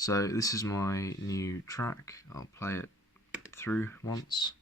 So this is my new track. I'll play it through once.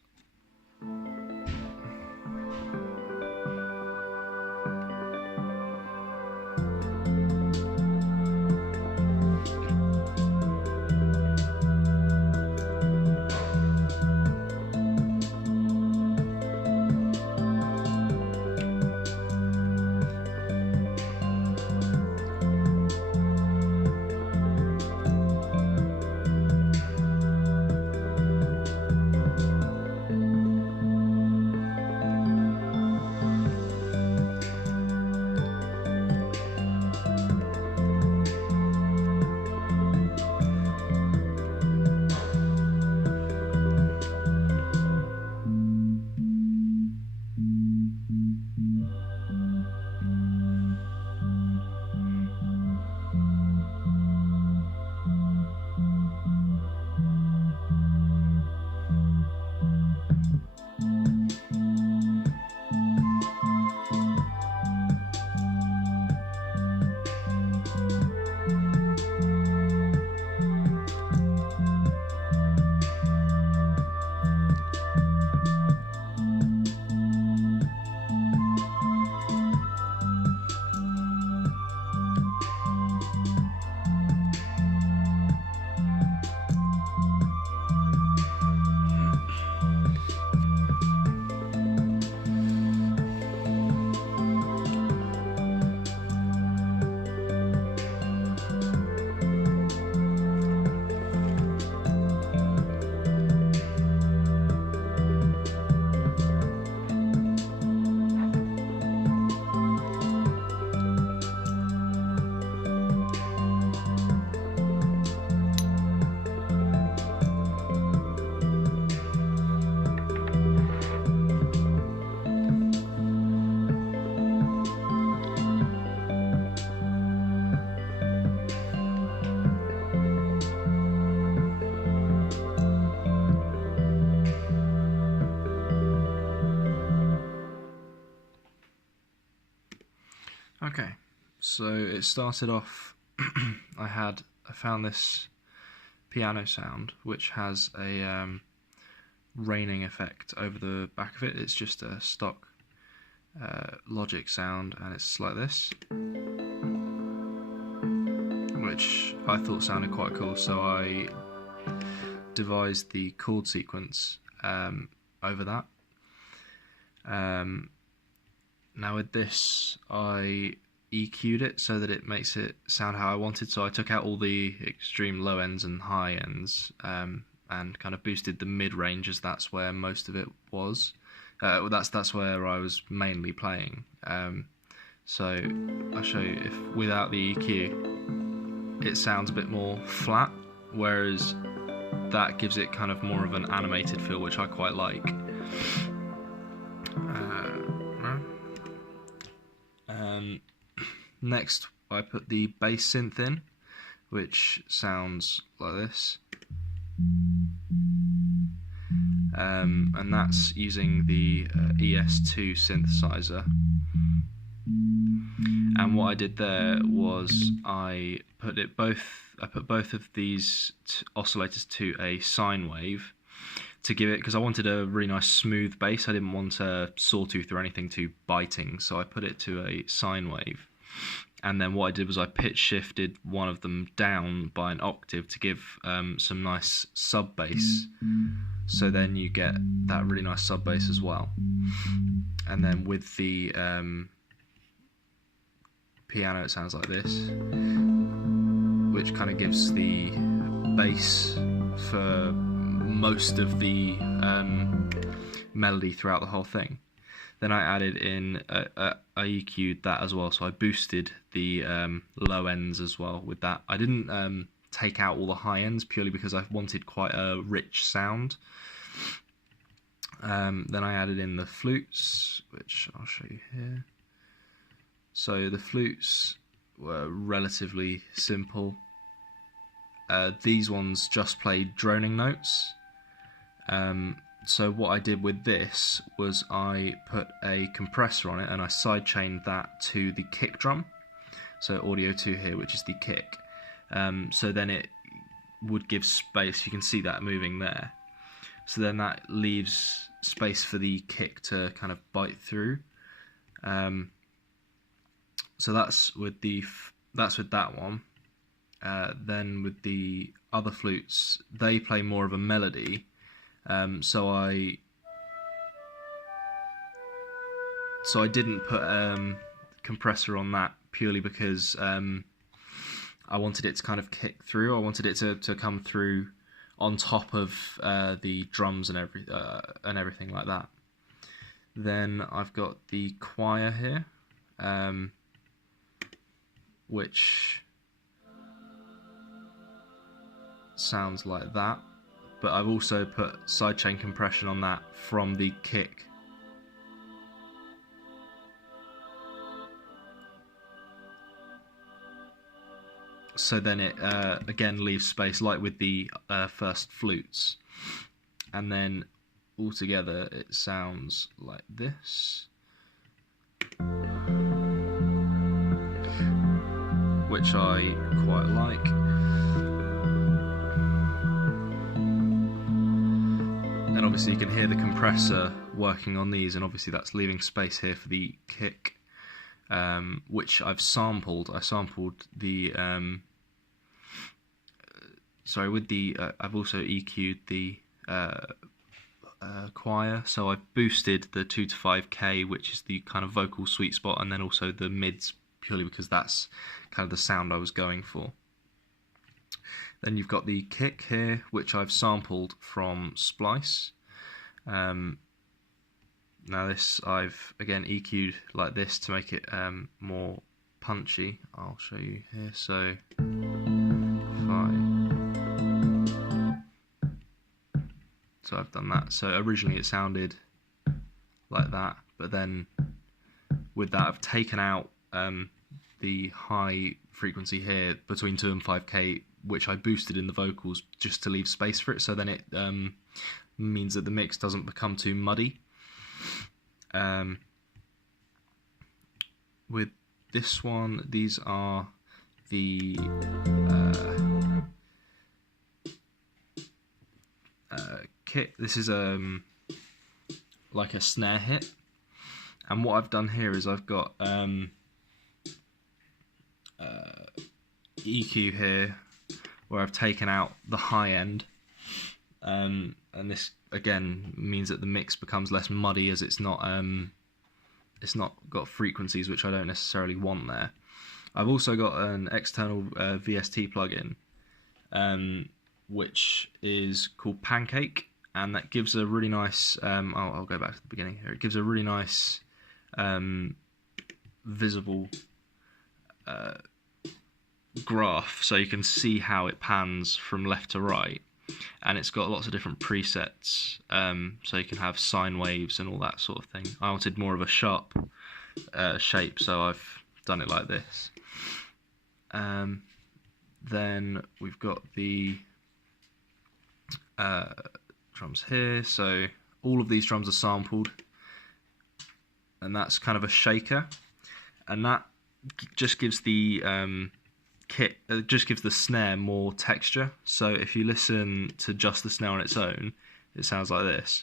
Okay, so it started off, I found this piano sound which has a raining effect over the back of it. It's just a stock Logic sound, and it's like this, which I thought sounded quite cool, so I devised the chord sequence over that. Now with this, I EQ'd it so that it makes it sound how I wanted, so I took out all the extreme low ends and high ends, and kind of boosted the mid-range, as that's where most of it was. That's where I was mainly playing. So I'll show you, if without the EQ, it sounds a bit more flat, whereas that gives it kind of more of an animated feel, which I quite like. Next, I put the bass synth in, which sounds like this, and that's using the ES2 synthesizer. And what I did there was I put both of these oscillators to a sine wave to give it, because I wanted a really nice smooth bass. I didn't want a sawtooth or anything too biting, so I put it to a sine wave. And then what I did was I pitch shifted one of them down by an octave to give some nice sub bass. So then you get that really nice sub bass as well. And then with the piano, it sounds like this, which kind of gives the bass for most of the melody throughout the whole thing. Then I added in, I EQ'd that as well, so I boosted the low ends as well with that. I didn't take out all the high ends, purely because I wanted quite a rich sound. Then I added in the flutes, which I'll show you here. So the flutes were relatively simple. These ones just played droning notes. So what I did with this was I put a compressor on it and I sidechained that to the kick drum. So Audio 2 here, which is the kick. So then it would give space. You can see that moving there. So then that leaves space for the kick to kind of bite through. So that's with that one. Then with the other flutes, they play more of a melody. So I didn't put compressor on that purely because I wanted it to kind of kick through. I wanted it to come through on top of the drums and everything like that. Then I've got the choir here, which sounds like that, but I've also put sidechain compression on that from the kick. So then it again leaves space like with the first flutes, and then altogether it sounds like this, which I quite like. And obviously you can hear the compressor working on these, and obviously that's leaving space here for the kick, which I've sampled. I sampled the with the I've also EQ'd the choir, so I've boosted the 2 to 5K, which is the kind of vocal sweet spot, and then also the mids, purely because that's kind of the sound I was going for. Then you've got the kick here, which I've sampled from Splice. Now this I've again EQ'd like this to make it more punchy. I'll show you here. So I've done that. So originally it sounded like that, but then with that I've taken out the high frequency here between 2 and 5K, which I boosted in the vocals just to leave space for it, so then it means that the mix doesn't become too muddy. With this one, these are the kick. This is like a snare hit, and what I've done here is I've got EQ here where I've taken out the high end, and this again means that the mix becomes less muddy, as it's not got frequencies which I don't necessarily want there. I've also got an external VST plugin, which is called Pancake, and that gives a really nice I'll go back to the beginning here. It gives a really nice visible graph, so you can see how it pans from left to right, and it's got lots of different presets, so you can have sine waves and all that sort of thing. I wanted more of a sharp shape, so I've done it like this. Then we've got the drums here, so all of these drums are sampled, and that's kind of a shaker, and that just gives the kit, it just gives the snare more texture. So if you listen to just the snare on its own, it sounds like this,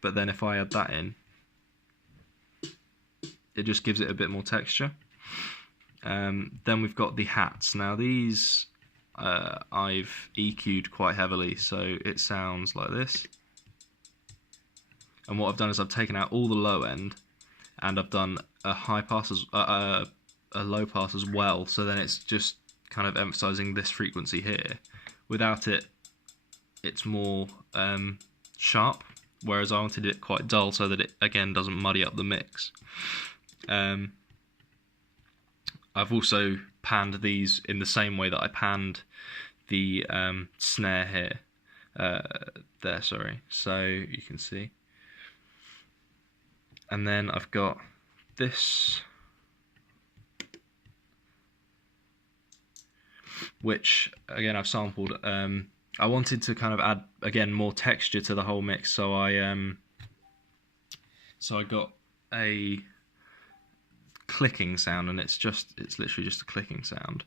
but then if I add that in, it just gives it a bit more texture. Then we've got the hats. Now these I've EQ'd quite heavily, so it sounds like this. And what I've done is I've taken out all the low end, and I've done a high pass as a low pass as well. So then it's just kind of emphasising this frequency here. Without it, it's more sharp, whereas I wanted it quite dull so that it again doesn't muddy up the mix. I've also panned these in the same way that I panned the snare here, there, sorry, so you can see. And then I've got this, which again I've sampled. I wanted to kind of add again more texture to the whole mix, so I got a clicking sound, and it's literally just a clicking sound,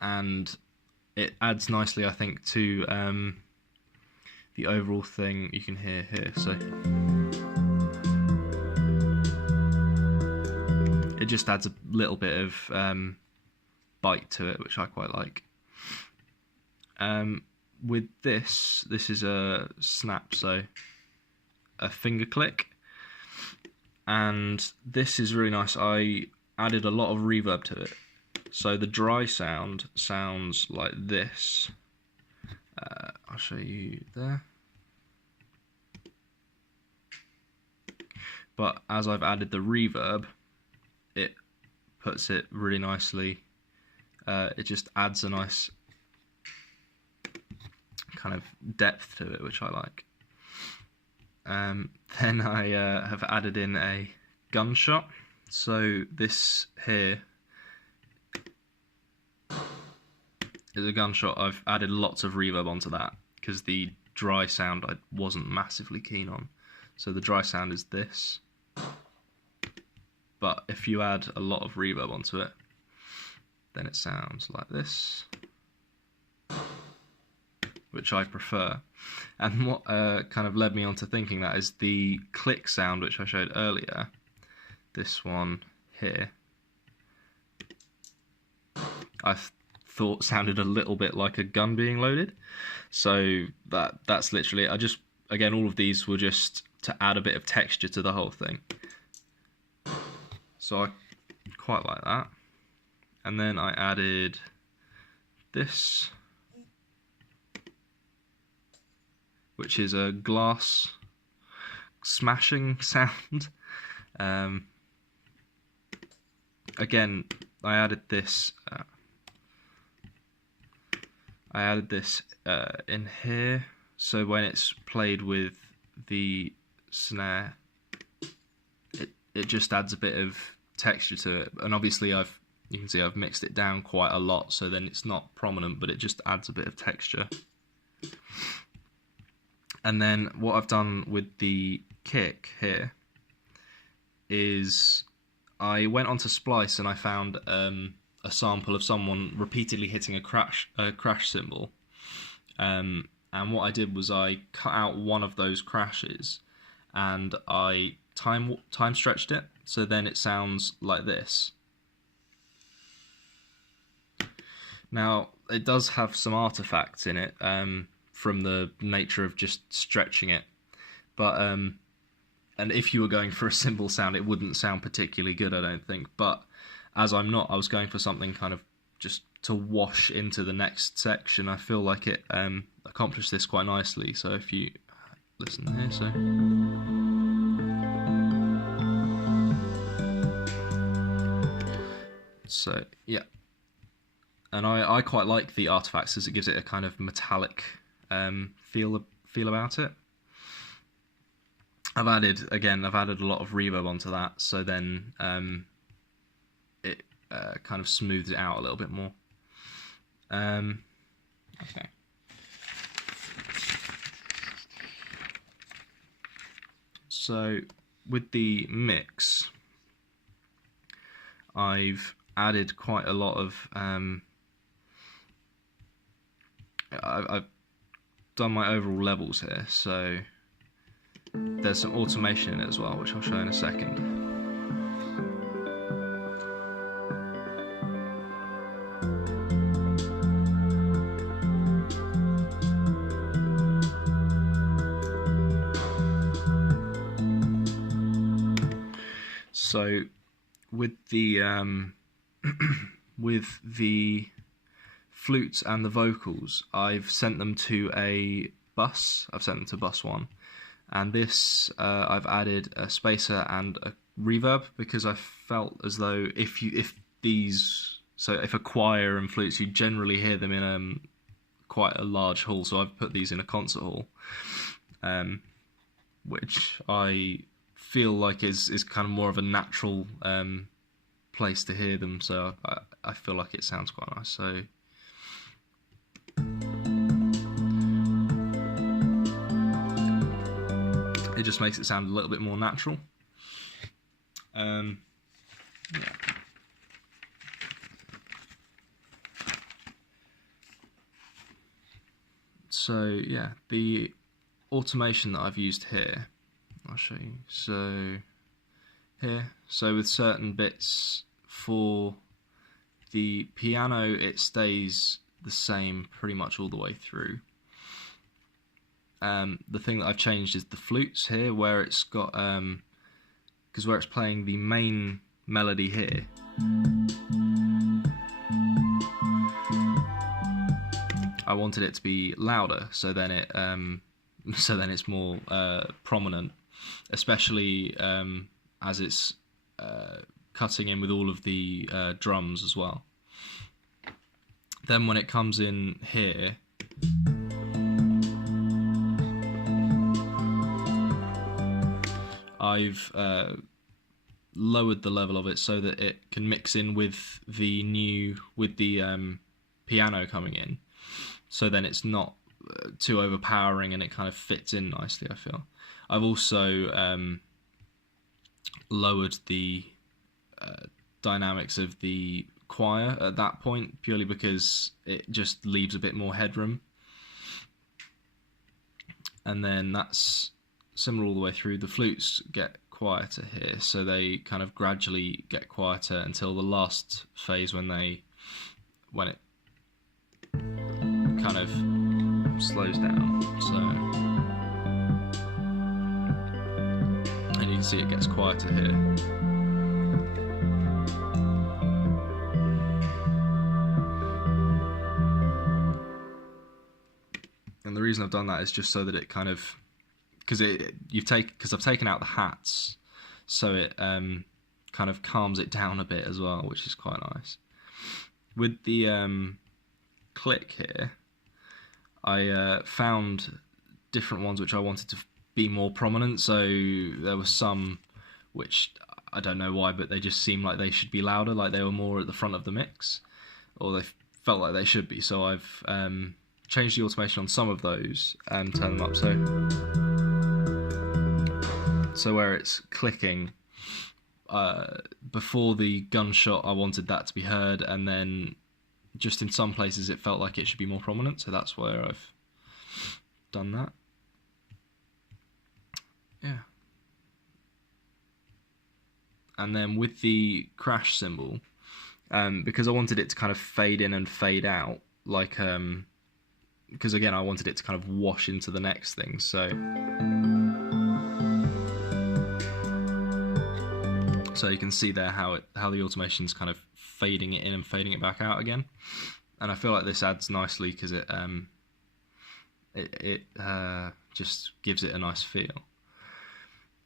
and it adds nicely, I think, to the overall thing you can hear here. So it just adds a little bit of bite to it, which I quite like. With this is a snap, so a finger click, and this is really nice. I added a lot of reverb to it, so the dry sound sounds like this. I'll show you there. But as I've added the reverb, it puts it really nicely. It just adds a nice kind of depth to it, which I like. Then I have added in a gunshot. So this here is a gunshot. I've added lots of reverb onto that because the dry sound I wasn't massively keen on. So the dry sound is this. But if you add a lot of reverb onto it, then it sounds like this, which I prefer. And what kind of led me on to thinking that is the click sound, which I showed earlier. This one here, I thought sounded a little bit like a gun being loaded. So that's literally it. Again, all of these were just to add a bit of texture to the whole thing. So I quite like that. And then I added this, which is a glass smashing sound. Again, I added this in here, so when it's played with the snare, it just adds a bit of texture to it. And obviously you can see I've mixed it down quite a lot, so then it's not prominent, but it just adds a bit of texture. And then what I've done with the kick here is I went onto Splice and I found a sample of someone repeatedly hitting a crash cymbal. And what I did was I cut out one of those crashes and I time stretched it, so then it sounds like this. Now, it does have some artifacts in it from the nature of just stretching it, but and if you were going for a cymbal sound, it wouldn't sound particularly good, I don't think. But as I'm not, I was going for something kind of just to wash into the next section. I feel like it accomplished this quite nicely. So if you listen here, so yeah. And I quite like the artifacts as it gives it a kind of metallic feel about it. I've added a lot of reverb onto that, so then it kind of smooths it out a little bit more. Okay. So with the mix, I've added quite a lot of I've done my overall levels here, so there's some automation in it as well, which I'll show in a second. So with the with the flutes and the vocals, I've sent them to a bus. I've sent them to bus 1, and this I've added a spacer and a reverb because I felt as though if a choir and flutes, you generally hear them in quite a large hall. So I've put these in a concert hall, which I feel like is kind of more of a natural place to hear them. So I feel like it sounds quite nice. So. It just makes it sound a little bit more natural. Yeah. So yeah, the automation that I've used here, I'll show you. So here, so with certain bits for the piano, it stays the same pretty much all the way through. The thing that I've changed is the flutes here, where it's got because where it's playing the main melody here, I wanted it to be louder, so then it's more prominent, especially as it's cutting in with all of the drums as well. Then when it comes in here, I've lowered the level of it so that it can mix in with the piano coming in, so then it's not too overpowering and it kind of fits in nicely, I feel. I've also lowered the dynamics of the choir at that point, purely because it just leaves a bit more headroom. And then that's similar all the way through. The flutes get quieter here, so they kind of gradually get quieter until the last phase when it kind of slows down. So, and you can see it gets quieter here. And the reason I've done that is just so that it kind of, because I've taken out the hats, so it kind of calms it down a bit as well, which is quite nice. With the click here, I found different ones which I wanted to be more prominent. So there were some which I don't know why, but they just seemed like they should be louder, like they were more at the front of the mix, or they felt like they should be. So I've changed the automation on some of those and turned them up. So where it's clicking, before the gunshot, I wanted that to be heard, and then just in some places it felt like it should be more prominent, so that's where I've done that. Yeah. And then with the crash cymbal, because I wanted it to kind of fade in and fade out, like, because again I wanted it to kind of wash into the next thing, so you can see there how the automation's kind of fading it in and fading it back out again, and I feel like this adds nicely because it just gives it a nice feel.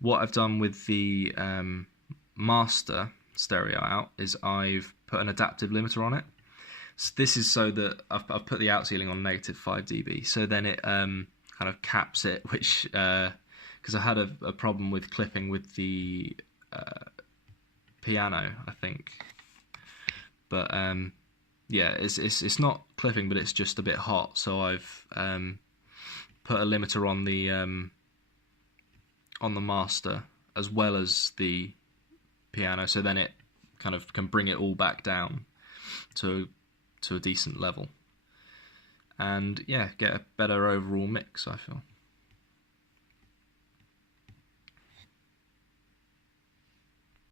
What I've done with the master stereo out is I've put an adaptive limiter on it. So this is so that I've put the out ceiling on -5 dB, so then it kind of caps it, which because I had a problem with clipping with the piano, I think, but yeah, it's not clipping, but it's just a bit hot, so I've put a limiter on the master as well as the piano, so then it kind of can bring it all back down to a decent level, and yeah, get a better overall mix, I feel.